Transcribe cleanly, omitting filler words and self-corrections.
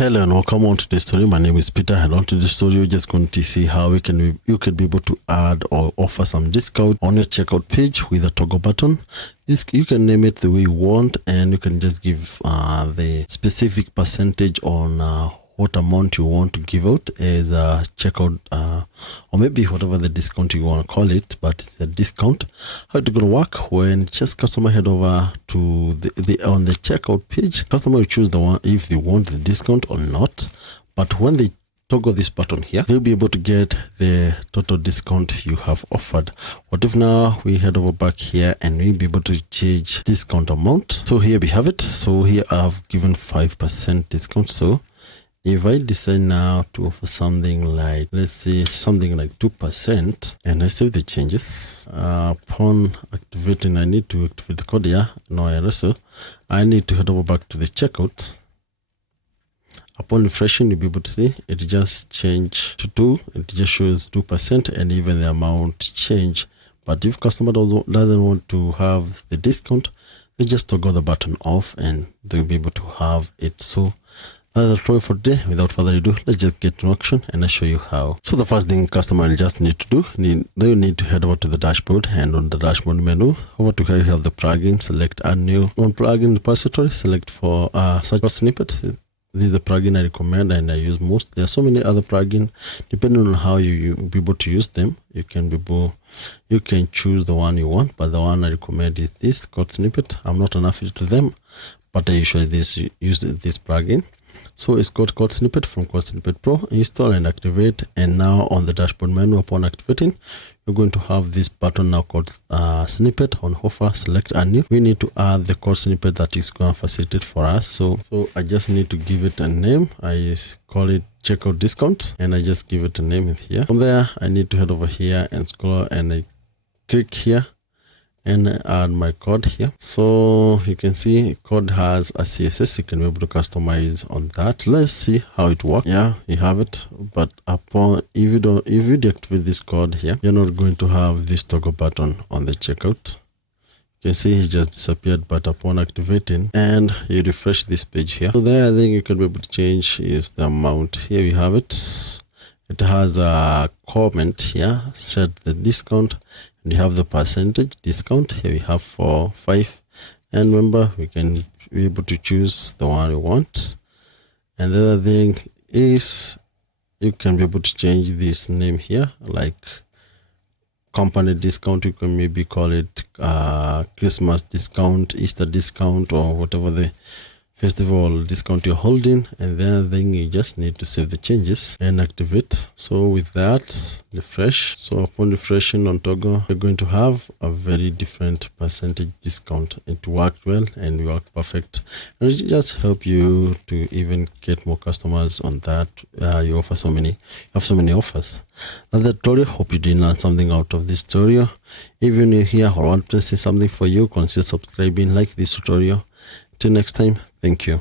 Hello and welcome on to the story. My name is Peter, and on to the story we're just going to see how you can be able to add or offer some discount on your checkout page with a toggle button. You can name it the way you want, and you can just give the specific percentage on what amount you want to give out as a checkout, or maybe whatever the discount you want to call it, but it's a discount. How it's going to work: when just customer head over to on the checkout page, customer will choose the one if they want the discount or not. But when they toggle this button here, they'll be able to get the total discount you have offered. What if now we head over back here and we'll be able to change discount amount? So here we have it. So here I've given 5% discount. So if I decide now to offer something like, let's say something like 2%, and I save the changes, upon activating, I need to activate the code here. No error. So I need to head over back to the checkout. Upon refreshing, you'll be able to see it just changed to 2. It just shows 2%, and even the amount change. But if customer doesn't want to have the discount, they just toggle the button off and they'll be able to have it. So that's the story for today. Without further ado, let's just get to action and I'll show you how. So the first thing customer will just need to do, they will need to head over to the dashboard, and on the dashboard menu, over to here you have the plugin, select add new. On plugin repository, select for search snippet. This is the plugin I recommend and I use most. There are so many other plugins. Depending on how you be able to use them, you can choose the one you want, but the one I recommend is this code snippet. I'm not an affiliate to them, but I usually use this plugin. So it's got code snippet from Code Snippet Pro. Install and activate, and now on the dashboard menu, upon activating, you're going to have this button now called snippet on offer. Select a new. We need to add the code snippet that is going to facilitate for us. So I just need to give it a name. I call it checkout discount, and I just give it a name in here. From there, I need to head over here and scroll, and I click here and add my code here. So you can see code has a CSS. You can be able to customize on that. Let's see how it works. Yeah, you have it. But if you deactivate this code here, you're not going to have this toggle button on the checkout. You can see it just disappeared, but upon activating and you refresh this page here, so there I think you can be able to change is the amount. Here we have it. It has a comment here, set the discount, and you have the percentage discount. Here we have for 5, and remember we can be able to choose the one you want. And the other thing is you can be able to change this name here, like company discount. You can maybe call it Christmas discount, Easter discount, or whatever the festival discount you're holding. And then you just need to save the changes and activate. So with that, refresh. So upon refreshing on toggle, you're going to have a very different percentage discount. It worked well and worked perfect, and it just help you to even get more customers on that. You have so many offers. That's the tutorial. Hope you did learn something out of this tutorial. If you're new here or want to see something for you, consider subscribing, like this tutorial. Till next time, thank you.